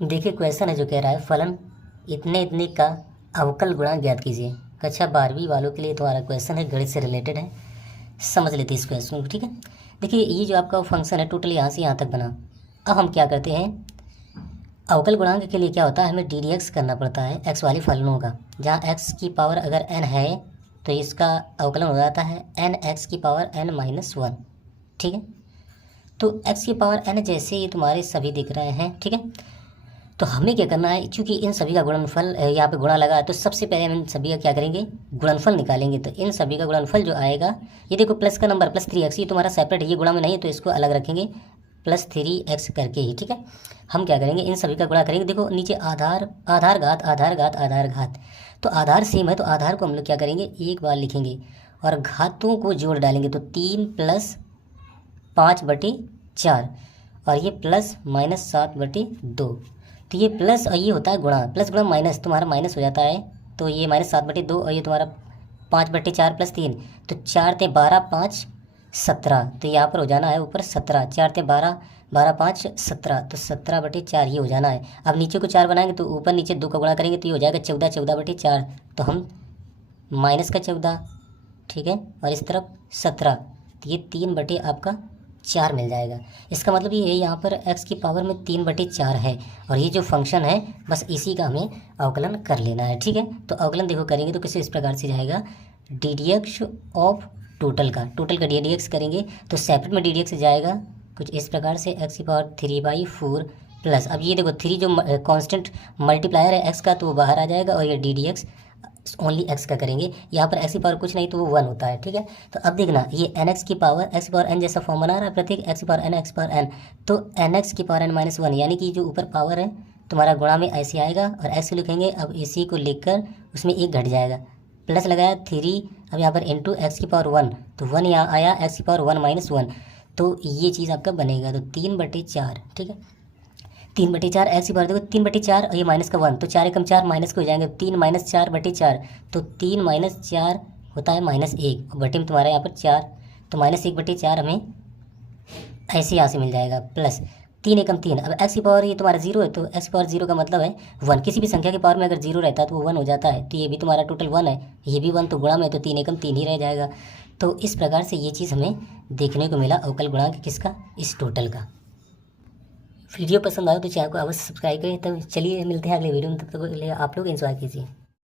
देखिए क्वेश्चन है जो कह रहा है फलन इतने इतने का अवकल गुणांक ज्ञात कीजिए। कक्षा 12वीं वालों के लिए तुम्हारा क्वेश्चन है, गणित से रिलेटेड है, समझ लेते इस क्वेश्चन को। ठीक है, देखिए ये जो आपका फंक्शन है टोटल यहाँ से यहाँ तक बना। अब हम क्या करते हैं, अवकल गुणांक के लिए क्या होता है, हमें डी डी एक्स करना पड़ता है एक्स वाली फलनों का। जहाँ एक्स की पावर अगर एन है तो इसका अवकलन हो जाता है एन एक्स की पावर एन माइनस वन। ठीक है, तो एक्स की पावर एन जैसे ये तुम्हारे सभी दिख रहे हैं। ठीक है, तो हमें क्या करना है, चूंकि इन सभी का गुणनफल यहाँ पे गुणा लगा है, तो सबसे पहले हम इन सभी का क्या करेंगे, गुणनफल निकालेंगे। तो इन सभी का गुणनफल जो आएगा, ये देखो प्लस का नंबर प्लस 3x, ये तुम्हारा सेपरेट है, ये गुणा में नहीं है तो इसको अलग रखेंगे प्लस 3x करके ही। ठीक है, हम क्या करेंगे, इन सभी का गुणा करेंगे। देखो नीचे आधार आधार घात आधार घात आधार घात, तो आधार सेम है तो आधार को हम लोग क्या करेंगे एक बार लिखेंगे और घातों को जोड़ डालेंगे। तो 3 + 5/4 और ये प्लस माइनस 7/2। तो ये प्लस और ये होता है गुणा, प्लस गुणा माइनस, तुम्हारा माइनस हो जाता है। तो ये माइनस 7/2 और ये तुम्हारा 5/4 + 3, तो 4 × 12 5 17। तो यहाँ पर हो जाना है ऊपर 17, 4 × 12 12 5 17, तो 17/4 ये हो जाना है। अब नीचे को 4 बनाएंगे तो ऊपर नीचे 2 का गुणा करेंगे तो ये हो जाएगा 14, 14/4। तो हम माइनस का 14, ठीक है, और इस तरफ 17, तो ये 3/4 मिल जाएगा। इसका मतलब ये है यहाँ पर x की पावर में 3/4 है और ये जो फंक्शन है बस इसी का हमें अवकलन कर लेना है। ठीक है, तो अवकलन देखो करेंगे तो किसी इस प्रकार से जाएगा D D x of total का डी डी एक्स करेंगे तो सेपरेट में डी डी एक्स जाएगा कुछ इस प्रकार से x की पावर 3/4 प्लस, अब ये देखो 3 जो कांस्टेंट मल्टीप्लायर है x का तो वो बाहर आ जाएगा और ये D D x only x का करेंगे। यहाँ पर x की पावर कुछ नहीं तो वो 1 होता है। ठीक है, तो अब देखना ये एन एक्स की पावर x की पावर n जैसा फॉर्म बना रहा है प्रत्येक x की power n x power n, तो एन एक्स की पावर n माइनस 1, यानी कि जो ऊपर पावर है तुम्हारा गुणा में ऐसे आएगा और x को लिखेंगे। अब इसी को लिखकर उसमें एक घट जाएगा, प्लस लगाया 3, अब यहाँ पर इंटू एक्स की पावर 1, तो 1 यहाँ आया x की पावर 1 माइनस 1, तो ये चीज़ आपका बनेगा। तो 3/4, ठीक है, 3/4 एक्स की पावर देखो 3/4 और ये माइनस का 1, तो 4 एकम 4 माइनस को हो जाएंगे 3 - 4/4, तो 3 - 4 होता है -1 और बटे में तुम्हारा यहाँ पर 4, तो -1/4 हमें ऐसे यहाँ से मिल जाएगा प्लस 3 एकम 3। अब एक्स की पावर ये तुम्हारा 0 है तो एक्स की पावर 0 का मतलब है 1, किसी भी संख्या की पावर में अगर 0 रहता है तो वो 1 हो जाता है। तो ये भी तुम्हारा टोटल 1 है, ये भी 1, तो गुणा में तो 3 एकम 3 ही रह जाएगा। तो इस प्रकार से ये चीज़ हमें देखने को मिला अवकल गुणांक किसका, इस टोटल का। वीडियो पसंद आए तो चैनल को अवश्य सब्सक्राइब करें। तब चलिए मिलते हैं अगले वीडियो में, तब तक के लिए आप लोग एंजॉय कीजिए।